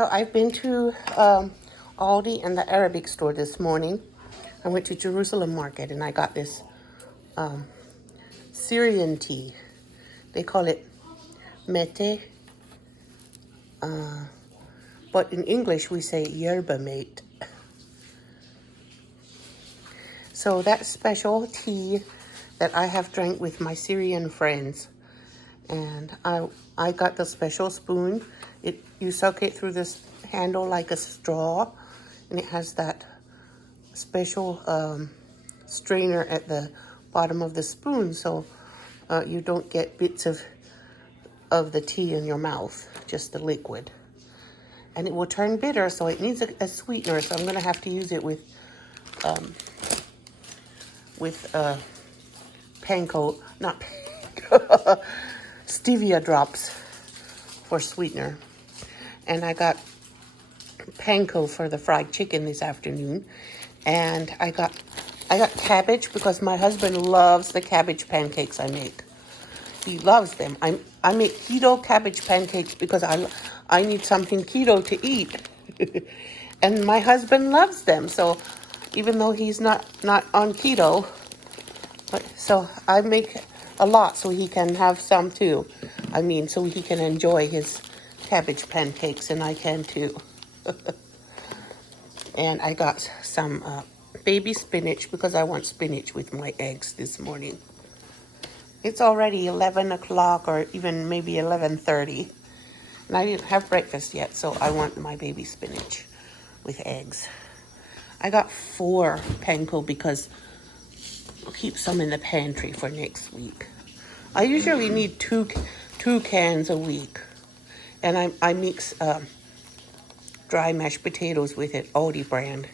So I've been to Aldi and the Arabic store this morning. I went to Jerusalem Market and I got this Syrian tea. They call it Mate, but in English we say Yerba Mate. So that special tea that I have drank with my Syrian friends. And I got the special spoon. You suck it through this handle like a straw, and it has that special strainer at the bottom of the spoon, so you don't get bits of the tea in your mouth, just the liquid. And it will turn bitter, so it needs a sweetener. So I'm gonna have to use it with panko, not panko, stevia drops for sweetener. And I got panko for the fried chicken this afternoon. And I got cabbage because my husband loves the cabbage pancakes I make. He loves them. I make keto cabbage pancakes because I need something keto to eat. And my husband loves them. So even though he's not on keto, so I make a lot so he can have some too. I mean, so he can enjoy his cabbage pancakes, and I can too. And I got some baby spinach because I want spinach with my eggs this morning. It's already 11 o'clock or even maybe 11:30. And I didn't have breakfast yet, so I want my baby spinach with eggs. I got 4 panko because I'll keep some in the pantry for next week. I usually need two cans a week. And I mix dry mashed potatoes with it, Aldi brand,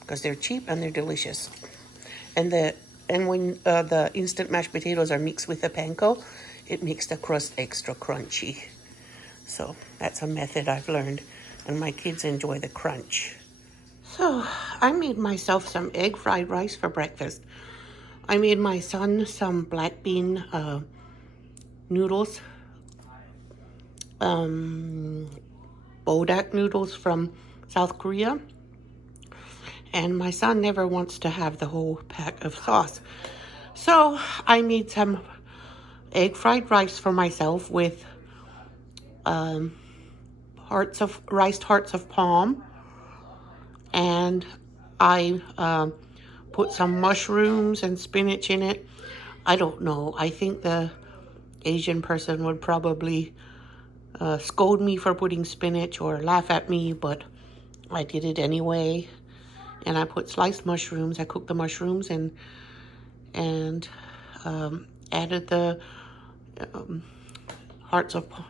because they're cheap and they're delicious. And when the instant mashed potatoes are mixed with the panko, it makes the crust extra crunchy. So that's a method I've learned, and my kids enjoy the crunch. So I made myself some egg fried rice for breakfast. I made my son some black bean noodles, bodak noodles from South Korea. And my son never wants to have the whole pack of sauce. So I made some egg fried rice for myself with riced hearts of palm. And I put some mushrooms and spinach in it. I don't know. I think the Asian person would probably scold me for putting spinach or laugh at me, but I did it anyway. And I put sliced mushrooms. I cooked the mushrooms and added the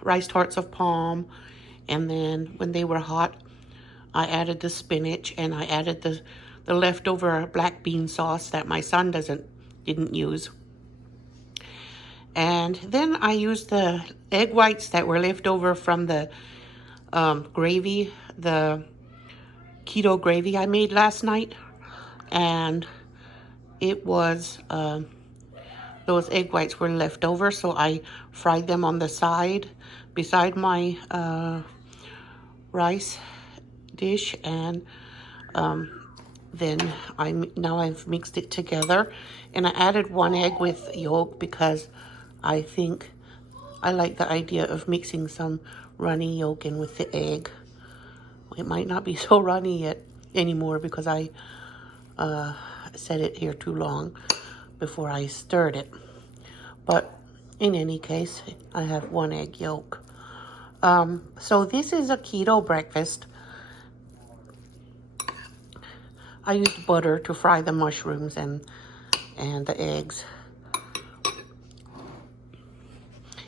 riced hearts of palm. And then when they were hot, I added the spinach, and I added the leftover black bean sauce that my son didn't use. And then I used the egg whites that were left over from the gravy, the keto gravy I made last night. And it was, those egg whites were left over, so I fried them on the side beside my rice dish. And then I've mixed it together, and I added 1 egg with yolk because I think I like the idea of mixing some runny yolk in with the egg. It might not be so runny yet anymore because I set it here too long before I stirred it. But in any case, I have 1 egg yolk. So this is a keto breakfast. I used butter to fry the mushrooms and the eggs.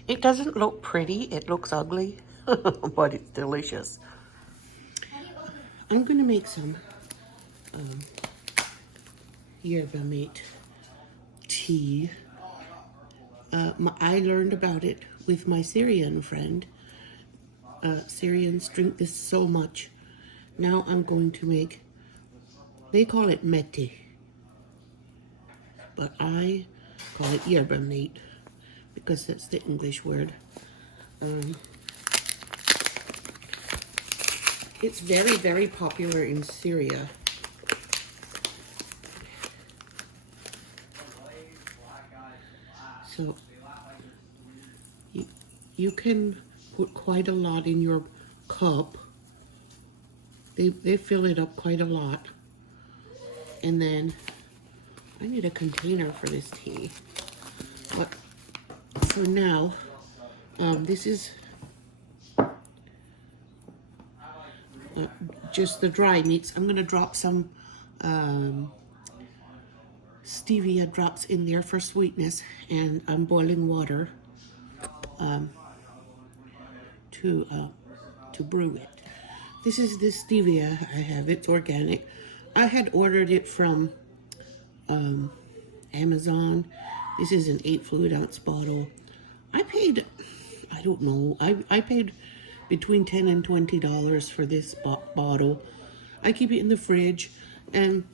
It doesn't look pretty, it looks ugly, but it's delicious. I'm gonna make some Yerba Mate tea. I learned about it with my Syrian friend. Syrians drink this so much. Now I'm going to make, they call it Mate, but I call it Yerba Mate because that's the English word. It's very, very popular in Syria. So you can put quite a lot in your cup. They fill it up quite a lot. And then I need a container for this tea. But for now, this is just the dry mix. I'm gonna drop some stevia drops in there for sweetness, and I'm boiling water to brew it. This is the stevia I have. It's organic. I had ordered it from Amazon. This is an 8 fluid ounce bottle. I paid, I don't know, I paid between $10 and $20 for this bottle. I keep it in the fridge, and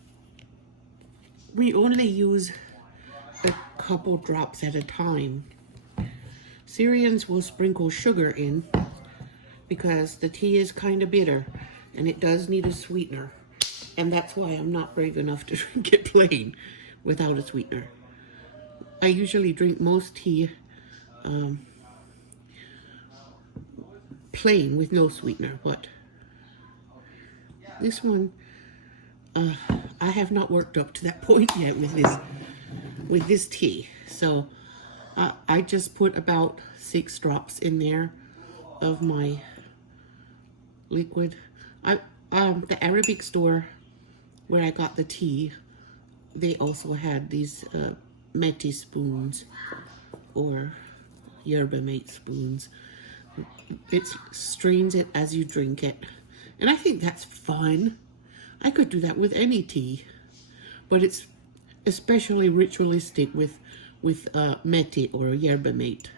we only use a couple drops at a time. Syrians will sprinkle sugar in because the tea is kind of bitter and it does need a sweetener. And that's why I'm not brave enough to drink it plain without a sweetener. I usually drink most tea plain with no sweetener, but this one, I have not worked up to that point yet with this tea. So I just put about 6 drops in there of my liquid. The Arabic store where I got the tea, they also had these Mate spoons or Yerba Mate spoons. It strains it as you drink it, and I think that's fun. I could do that with any tea, but it's especially ritualistic with Mate or Yerba Mate.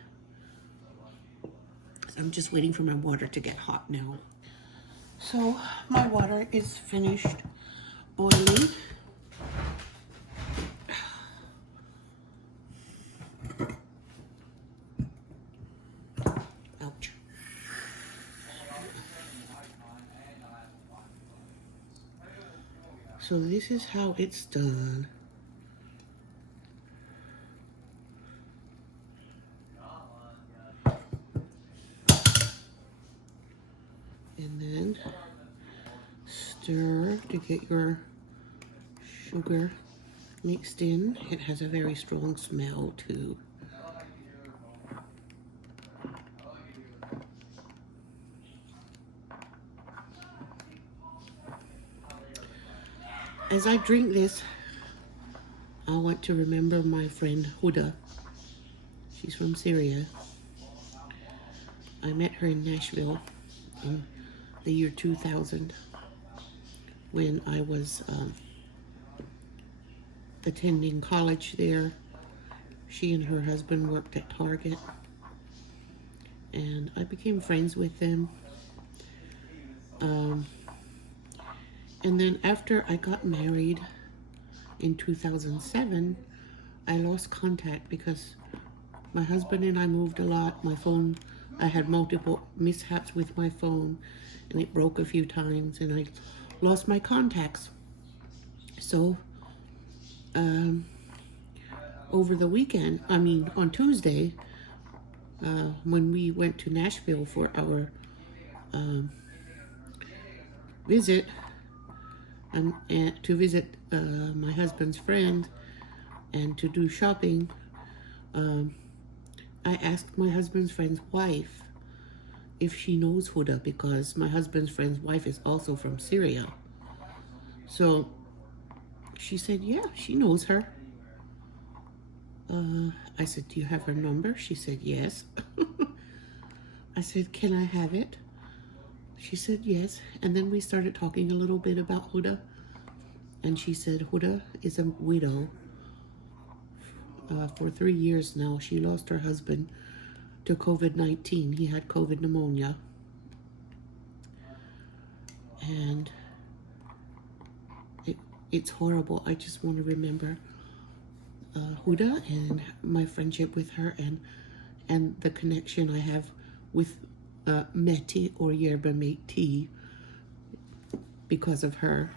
I'm just waiting for my water to get hot now. So my water is finished boiling. Ouch. So this is how it's done. And then stir to get your sugar mixed in. It has a very strong smell too. As I drink this, I want to remember my friend Huda. She's from Syria. I met her in Nashville in the year 2000 when I was attending college there. She and her husband worked at Target, and I became friends with them. And then after I got married in 2007, I lost contact because my husband and I moved a lot. My phone, I had multiple mishaps with my phone, and it broke a few times, and I lost my contacts. So over the weekend, on Tuesday, when we went to Nashville for our visit, and to visit my husband's friend and to do shopping, I asked my husband's friend's wife if she knows Huda, because my husband's friend's wife is also from Syria. So she said, yeah, she knows her. I said, do you have her number? She said, yes. I said, can I have it? She said, yes. And then we started talking a little bit about Huda. And she said, Huda is a widow. For 3 years now, she lost her husband to COVID-19. He had COVID pneumonia. And it's horrible. I just want to remember Huda and my friendship with her, and the connection I have with Mate or Yerba Mate tea. because of her.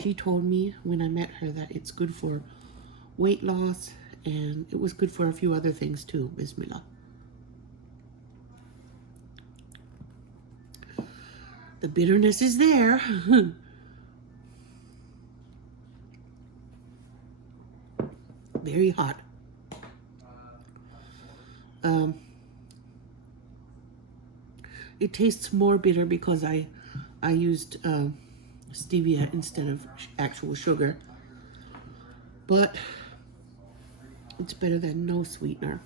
She told me when I met her that it's good for weight loss, and it was good for a few other things too. Bismillah. The bitterness is there. Very hot. It tastes more bitter because I used stevia instead of actual sugar, but it's better than no sweetener.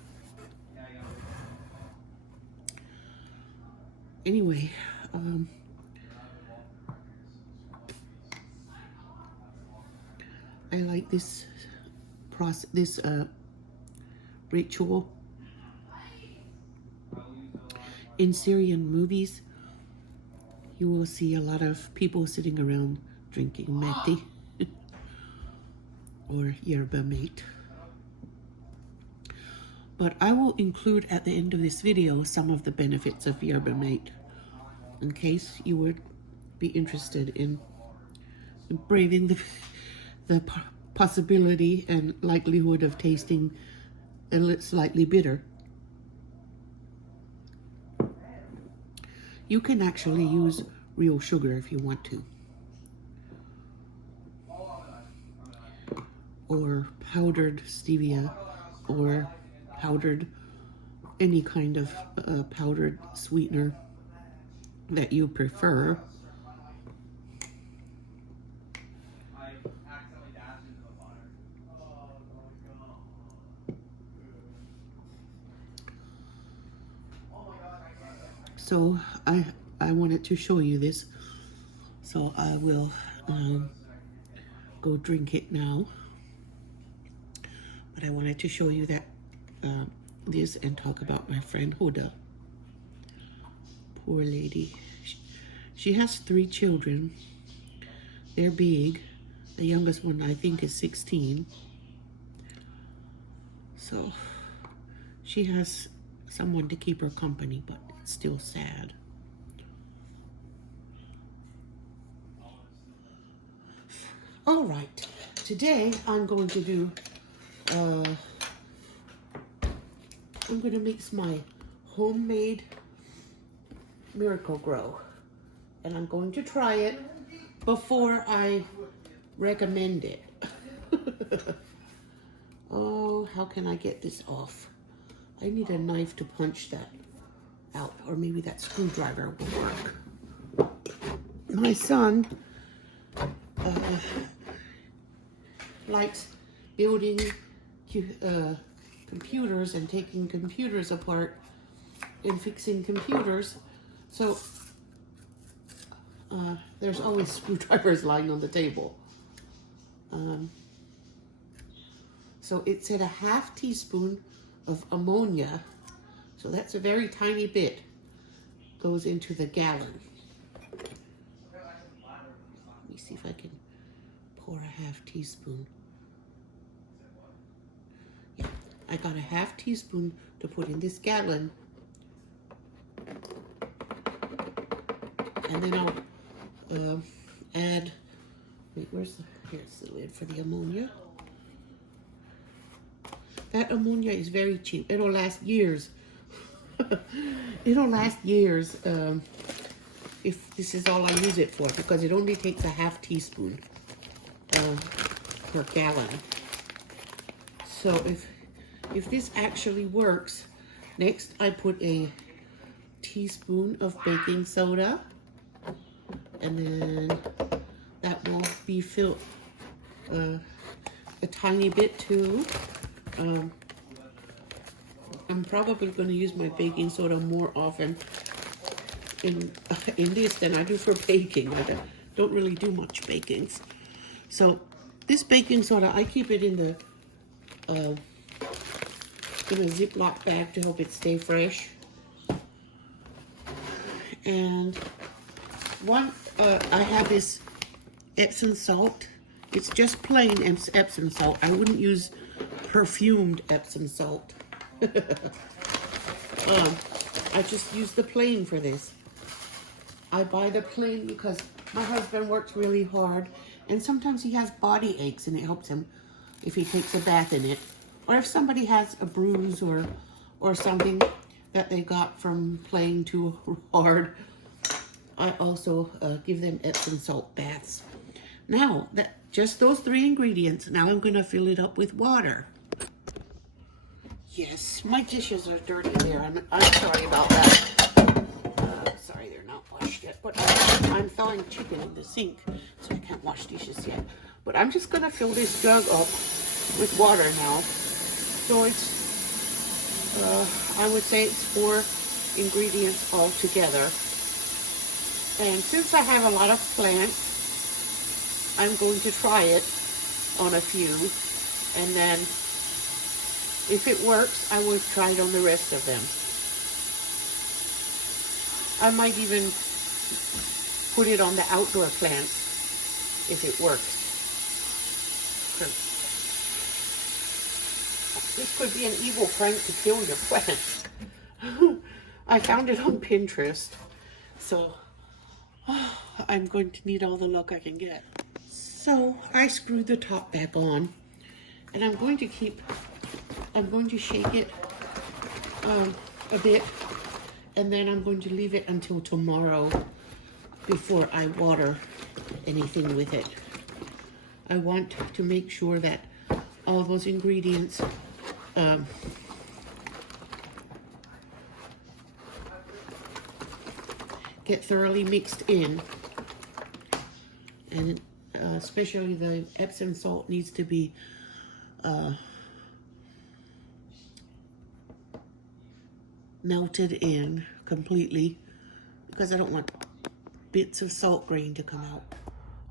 Anyway, I like this ritual. In Syrian movies, you will see a lot of people sitting around drinking mate or yerba mate. But I will include at the end of this video some of the benefits of yerba mate in case you would be interested in braving the possibility and likelihood of tasting a slightly bitter. You can actually use real sugar if you want to, or powdered stevia, or powdered any kind of powdered sweetener that you prefer. So I wanted to show you this, so I will go drink it now. But I wanted to show you that this and talk about my friend Huda. Poor lady. She has 3 children. They're big. The youngest one I think is 16. So she has someone to keep her company, but it's still sad. All right, today I'm going to do, I'm going to mix my homemade Miracle Grow, and I'm going to try it before I recommend it. Oh, how can I get this off? I need a knife to punch that out, or maybe that screwdriver will work. My son likes building computers and taking computers apart and fixing computers, so there's always screwdrivers lying on the table. So it said a half teaspoon of ammonia, so that's a very tiny bit, goes into the gallon. Let me see if I can pour a half teaspoon. Yeah, I got a half teaspoon to put in this gallon. And then I'll add, wait, here's the lid for the ammonia. That ammonia is very cheap. It'll last years. It'll last years if this is all I use it for, because it only takes a half teaspoon per gallon. So if this actually works, next I put a teaspoon of baking soda, and then that will be filled a tiny bit too. I'm probably going to use my baking soda more often in this than I do for baking. I don't really do much bakings. So this baking soda, I keep it in a Ziploc bag to help it stay fresh. And I have this Epsom salt. It's just plain Epsom salt. I wouldn't use perfumed Epsom salt. I just use the plain for this. I buy the plain because my husband works really hard and sometimes he has body aches and it helps him if he takes a bath in it. Or if somebody has a bruise or something that they got from playing too hard, I also give them Epsom salt baths. Now, just those 3 ingredients. Now I'm going to fill it up with water. Yes, my dishes are dirty there. I'm sorry about that. Sorry, they're not washed yet. But I'm thawing chicken in the sink, so I can't wash dishes yet. But I'm just going to fill this jug up with water now. So it's, I would say it's 4 ingredients all together. And since I have a lot of plants, I'm going to try it on a few. And then if it works, I will try it on the rest of them. I might even put it on the outdoor plants if it works. This could be an evil prank to kill your plants. I found it on Pinterest. So I'm going to need all the luck I can get. So I screwed the top back on and I'm going to shake it a bit, and then I'm going to leave it until tomorrow before I water anything with it. I want to make sure that all those ingredients get thoroughly mixed in, and especially the Epsom salt needs to be melted in completely because I don't want bits of salt grain to come out.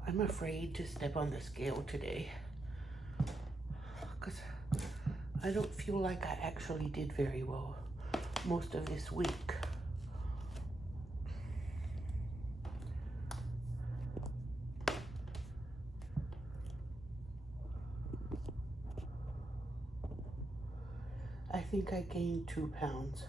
I'm afraid to step on the scale today because I don't feel like I actually did very well most of this week. I think I gained 2 pounds.